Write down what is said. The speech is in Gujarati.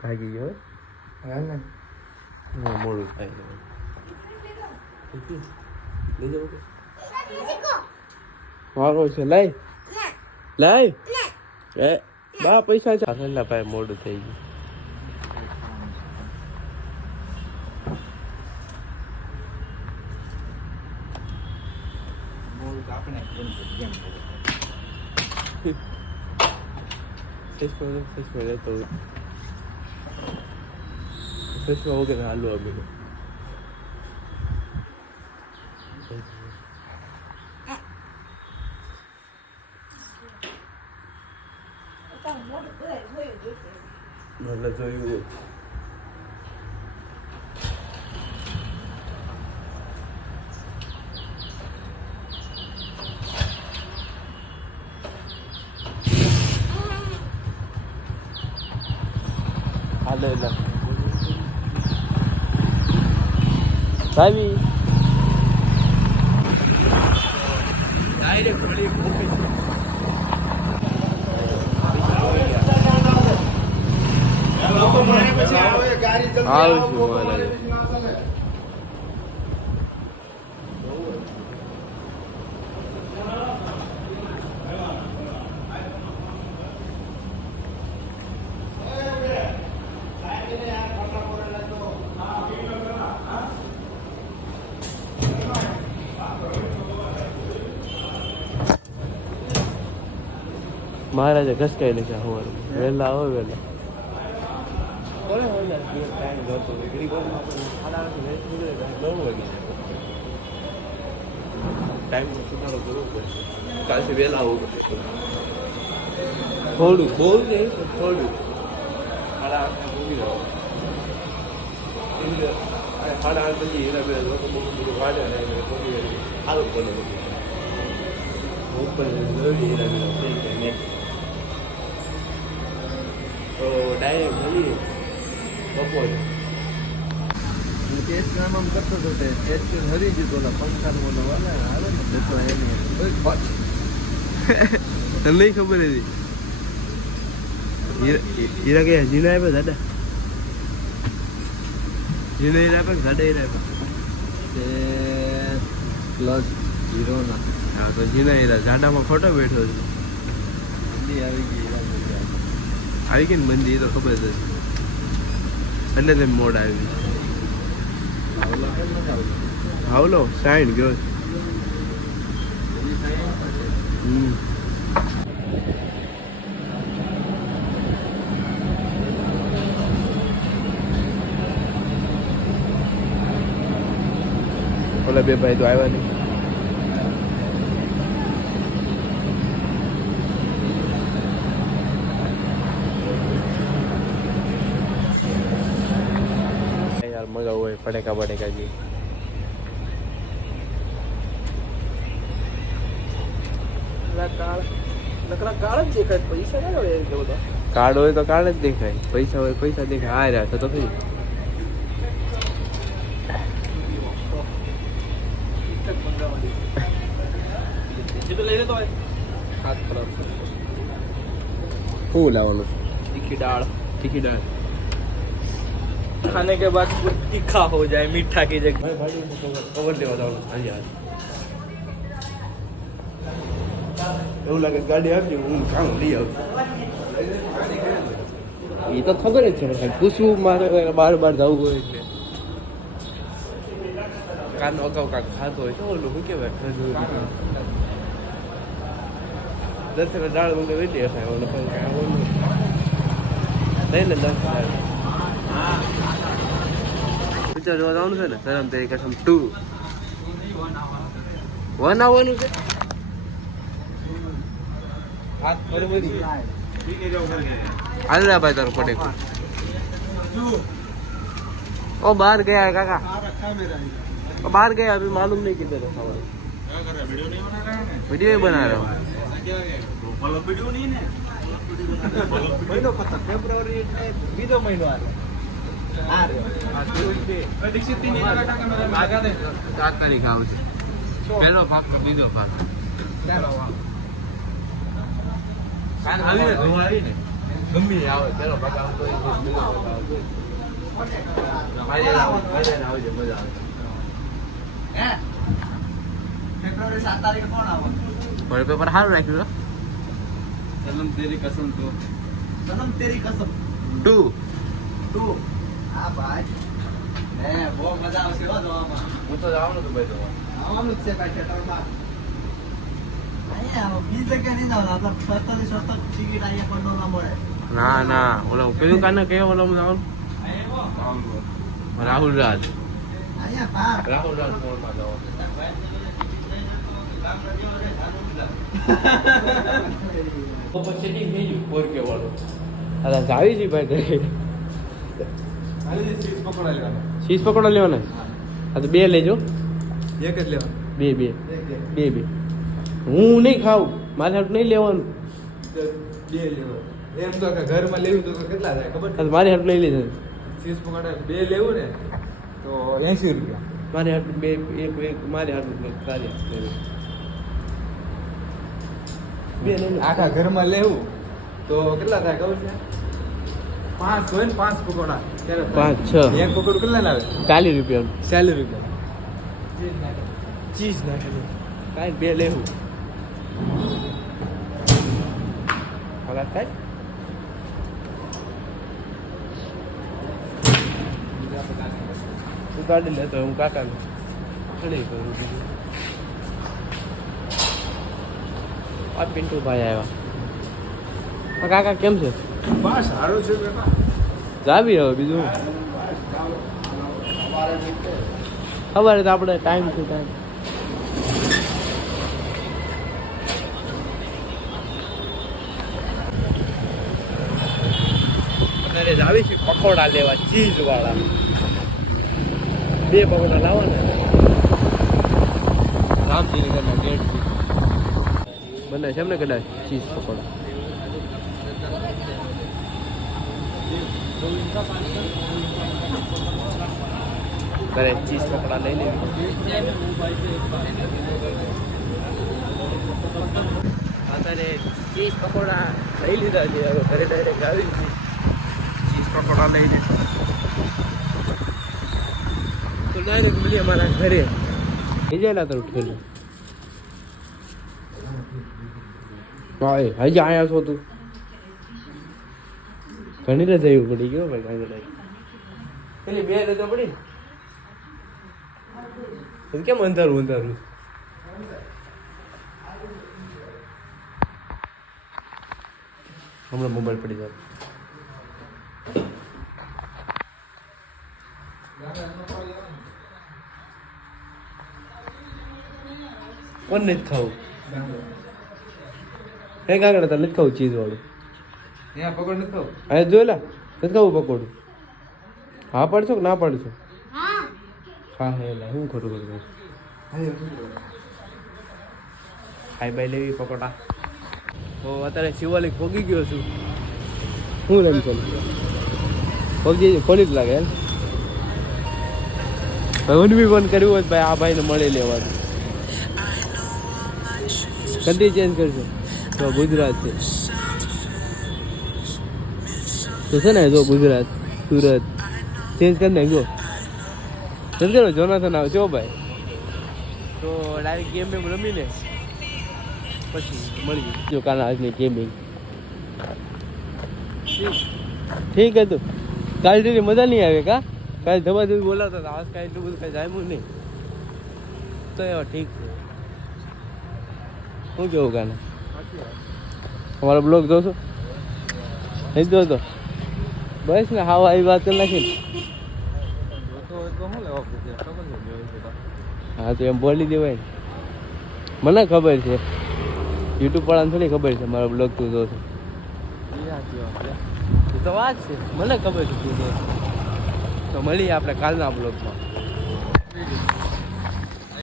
ભાગી ગયો હાલ ને હા, મોડું થાય છે. લઈ જાઓ કે? વારો છે લાય લાય એ બા પૈસા છે આખેલા ભાઈ મોડું થઈ ગયું મોડું તો આપણે Search mo na, search mo na ito. Search mo ako ginahalo amin. Wala sa'yo. હાલો એલા સાવી ડાયરેક્ટ વળી આવું છું મારા મહારાજે ઘસકાઈ લેશે સવારે વહેલા આવો વહેલા કોને વહેલા ટાઈમ જતો ઘડી વાર સાડા આઠ મેચ નીકળે તો નવ વાગી ટાઈમનો સુધારો ઘસકાઈ પડશે કાલથી વહેલા આવો વહેલા થોડું બોલ નહીં થોડું સાડા આઠે પછી એના બે લોકો બહુ બધું વાડે ને સારું બને બધું ઉપર જરૂરી એના બે થઈ ગયા next. તો ડાયરેક્ટ મળીએ બપોરે. ટેસ્ટ નામ આમ કરતો હતો તે ટેસ્ટ હરી ગયો ઓલા પંખાનો ઓલો વાલા આવે ને જતો એને કોઈ પછ તને નહીં ખબર હતી હીરા કે જીના આપ્યા દાદા જીના હીરા પણ દાદા હીરા આપ્યા? પ્લસ પ્લસ ઝીરોના હા તો જીના હીરા. જાડામાં ખોટો બેઠો છે. આવી ગઈ યાદ નથી આવતી. આવી ગઈ ને મંદી એ તો ખબર જ હતી એટલે તેમ મોડ આવી આવલો કેમ નથી આવતો? હાવલો સાઈન ગયો હજી કાંઈ હમ ઓલા બે ભાઈ તો આવ્યા નહીં મજા હોય ફટાકા બટેકા જે કાર્ડ હોય તો. કાર્ડ જ દેખાય. પૈસા હોય પૈસા દેખાય. આ રહ્યા તો થઈ શું લાવવાનું? તીખી દાળ. તીખી દાળ. खाने के बाद कुछ तीखा हो जाए मीठा की जगह કવર લેવા જવાનું સાંજે આજે એવું લાગે ગાડી આપી હું કામ લઈ આવું એ તો ખબર જ છે પણ કાંઈ પૂછવું મારે બાર બાર જવું હોય એટલે કાનો અગાઉ કાંક ખાતો હોય તો ઓલું શું કહેવાય ખજૂર દર્શન દાળ મંગે વેટી હશે ઓલું પણ કાંઈ ઓલું લઈ લે દસ પિક્ચર જોવા જવાનું છે ને શરમ તેરી કસમ ટુ વન આવવાનું છે હાલ ભાઈ તારું પડે ओ बाहर गया है काका ओ बाहर गया अभी मालूम नहीं किधर है वीडियो ही बना रहा हूँ મહિનો પતા ફેબ્રુઆરી એટલે બીજો મહિનો આવે આ રહ્યો. સાત તારીખ આવશે પહેલો ભાગ બીજો ભાગ આવીને પેલો ભાગ આવતો બીજો ભાગ આવતો પેપર સારું રાખ્યું સલમ તેરી કસમ તો સનમ તેરી કસમ ટુ તું હા ભાઈ. હે બહુ મજા આવશે હો જોવામાં. હું તો જવાનું હતું ભાઈ જોવા. આવવાનું જ છે ભાઈ ના ના ના ઓલો પેલું કાને કયો ઓલો રાહુલ રાજ. રાહુલ રાજ મોલમાં જવાનું પછી નહીં થઈ ગયું ફોર કેવાળું અરે જાવી છે ભાઈ શીશ પકોડા લેવાના? હા તો બે લેજો. એક જ લેવાનો. બે બે. બે બે. હું નહીં ખાઉં મારે હાટું નહીં લેવાનું. બે લેવાનું. એમ તો ઘરમાં લેવું તો કેટલા થાય ખબર મારે હાટું લઈ લેજો. શીશ પકોડા બે લેવું ને તો એસી રૂપિયા. મારે હાટું બે એક એક મારે હાટું ખાલી બે. આખા ઘરમાં લેવું તો કેટલા થાય ખબર છે? પાંચ હોય ને પાંચ પકોડા. પાંચ, છ. એક પકોડું કેટલા આવે? ચાલીસ રૂપિયા. ચાલીસ રૂપિયા. ચીઝ નાખેલું. કાંઈ બે લેવું. ખલાસ કાંઈ તું કાઢી લેતો હું કાકા ચડી કરું આ પિન્ટુ ભાઈ આવ્યા કાકા કેમ છે? બસ સારું છે કાકા. જાવી હવે બીજું? ખબર તો આપણે ટાઈમ ટુ ટાઈમ આવી છે પકોડા લેવા ચીઝ વાળા બે પકોડા લાવવાના. રામજીની ઘરના ગેટ બને છે એમને કદાચ ચીઝ પકોડા. ઘરે ચીઝ પકડા લઈ લેવી. અત્યારે ચીઝ પકોડા લઈ લીધા છે હવે ઘરે ડાયરેક્ટ આવી ચીઝ પકોડા લઈ લીધા. તો ડાયરેક્ટ મળીએ મારા ઘરે. થઈ જાય ને તો ઉઠેલું ભાઈ હજી આયા છો તું? ઘણી રજા એવું પડી ગયો ભાઈ કાંઈ પેલી બે રજા પડી? ને કેમ અંધારું અંધારું? હમણાં મોબાઈલ પડી જાય. કોણ નથી ખાવું? હે કાંકડા તારે નથી ખાવું ચીઝ વાળું અહીંયા પકોડ નથી ખાવું. હા જોઈ લા નથી ખાવું પકોડું? હા પાડશો કે ના પાડશો? હા. હે લે હું ખોટું કરું ખાઈ બાઈ લેવી પકોડા. તો અત્યારે શિવાલિક પોગી ગયો છું. શું લઈને ચાલું? પગજી ખોલી જ લાગે એમ. ભાઈ બી બંધ કર્યું હોય ભાઈ આ ભાઈને મળી લેવાનું. કદી ચેન્જ કરશું તો ગુજરાત છે. તો છે ને જો ગુજરાત સુરત ચેન્જ કરી નાખજો ચેન્જ કરો જોનાથન આવે ચો ભાઈ. તો ડાયરેક્ટ ગેમ બેમ રમીને પછી મળી જો કાલ આજની ગેમિંગ ઠીક હતું. કાલ જેવી મજા નહીં આવે કા? કાલ ધબા ધબી બોલાવતા હતા. આજ કાંઈ એટલું બધું કાંઈ જામ્યું નહીં. તો એવા ઠીક છે. શું કેવું કાલે. અમારો બ્લોગ જોશો? નહીં જોતો? બસ ને, હાવ આવી વાત નથી. હા, તો એમ બોલી દેવાય મને ખબર છે. યુટ્યુબ વાળાને થોડી ખબર છે મારો બ્લોગ તું છે. તો વાત છે. મને ખબર છે તું તો મળીએ આપણે કાલના બ્લોગમાં